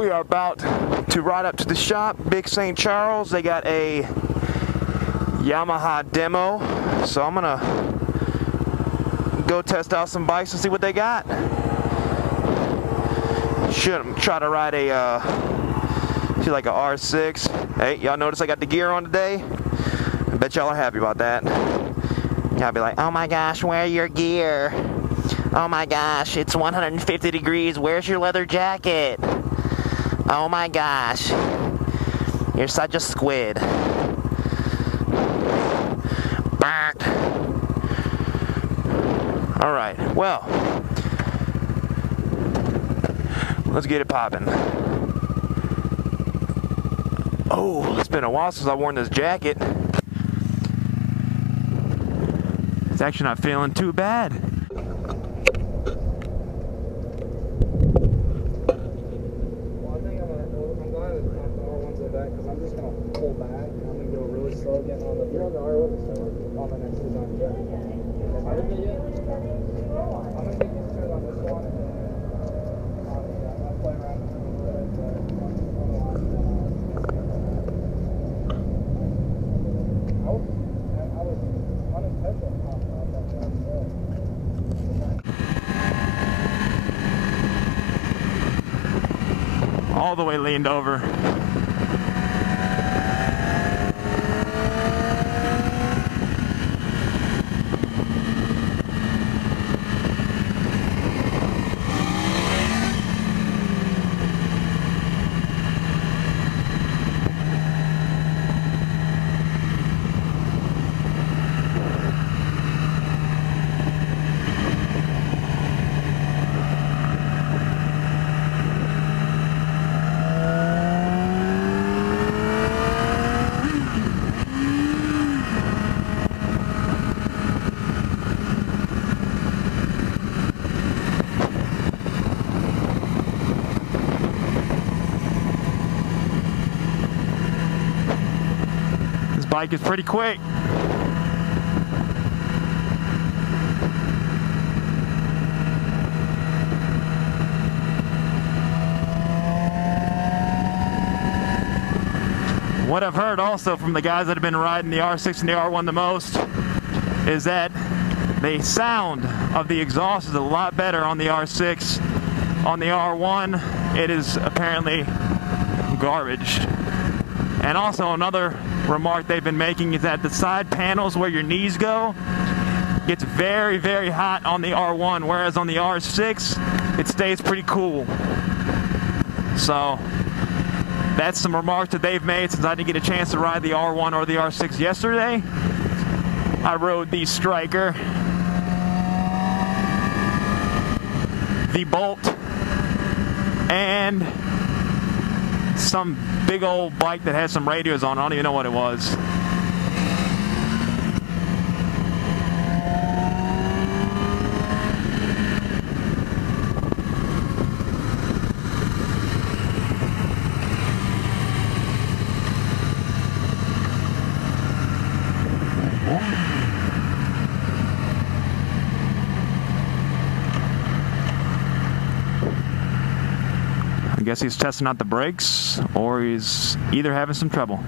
We are about to ride up to the shop, Big St. Charles. They got a Yamaha demo, so I'm gonna go test out some bikes and see what they got. Should try to ride a see like a R6. Hey, y'all notice I got the gear on today? I bet y'all are happy about that. Y'all be like, oh my gosh, wear your gear. Oh my gosh, it's 150 degrees. Where's your leather jacket? Oh my gosh, you're such a squid. Burnt. All right, well, let's get it popping. Oh, it's been a while since I've worn this jacket. It's actually not feeling too bad. Because I'm just going to pull back and I'm going to go really slow getting on the... You're on the R6 on the next design, yeah. I didn't get it. I'm going to get used to it on this one and then I'll play around with it a little bit. I was unintentional. All the way leaned over. Bike is pretty quick. What I've heard also from the guys that have been riding the R6 and the R1 the most is that the sound of the exhaust is a lot better on the R6. On the R1, it is apparently garbage. And also another remark they've been making is that the side panels where your knees go gets very, very hot on the R1, whereas on the R6 it stays pretty cool. So that's some remarks that they've made since I didn't get a chance to ride the R1 or the R6 yesterday. I rode the Striker, the Bolt, and some big old bike that had some radios on. I don't even know what it was. I guess he's testing out the brakes, or he's either having some trouble.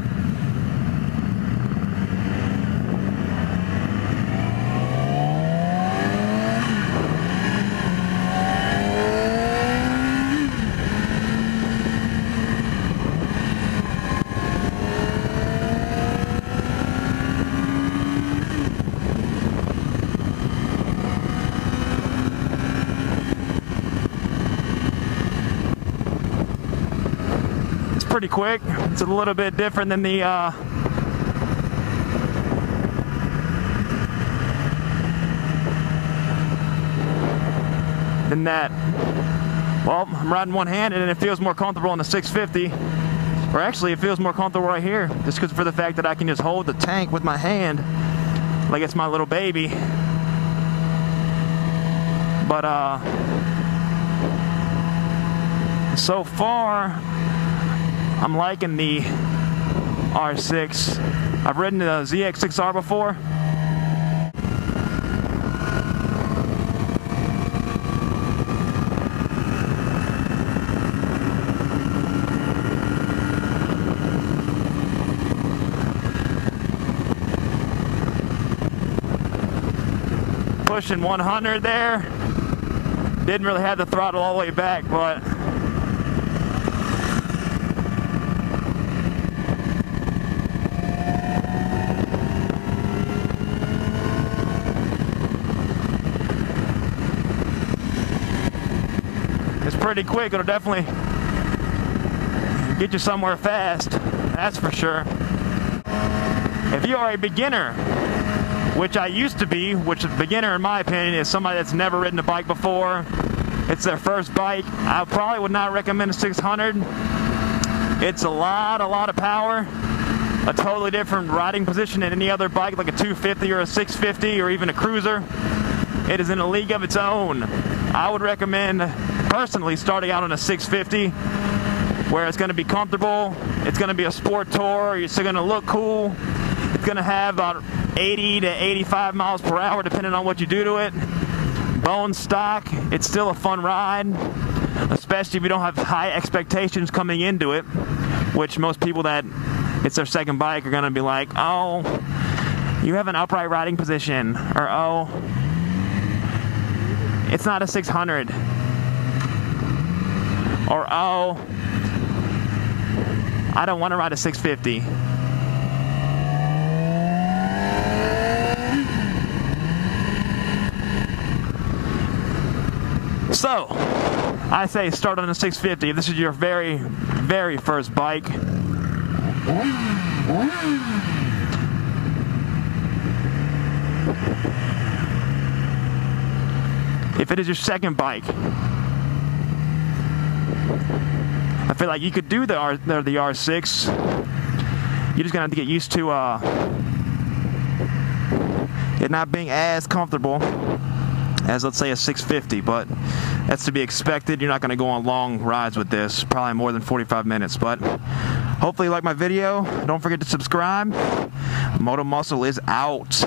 Pretty quick. It's a little bit different than the well, I'm riding one-handed and it feels more comfortable on the 650, or actually it feels more comfortable right here, just because for the fact that I can just hold the tank with my hand like it's my little baby. But so far I'm liking the R6. I've ridden the ZX6R before. pushing 100 there. Didn't really have the throttle all the way back, but it's pretty quick. It'll definitely get you somewhere fast, that's for sure. If you are a beginner, which I used to be, which a beginner in my opinion is somebody that's never ridden a bike before, it's their first bike, I probably would not recommend a 600. It's a lot of power, a totally different riding position than any other bike like a 250 or a 650 or even a cruiser. It is in a league of its own. I would recommend personally starting out on a 650 where it's going to be comfortable, it's going to be a sport tour, you're still going to look cool, it's going to have about 80 to 85 miles per hour depending on what you do to it. Bone stock, it's still a fun ride, especially if you don't have high expectations coming into it, which most people that it's their second bike are going to be like, oh, you have an upright riding position, or oh, it's not a 600, or oh, I don't want to ride a 650. So, I say start on a 650 if this is your very, very first bike. If it is your second bike, I feel like you could do the R6. You're just gonna have to get used to it not being as comfortable as, let's say, a 650, but that's to be expected. You're not going to go on long rides with this, probably more than 45 minutes, but hopefully you like my video. Don't forget to subscribe. Moto Muscle is out.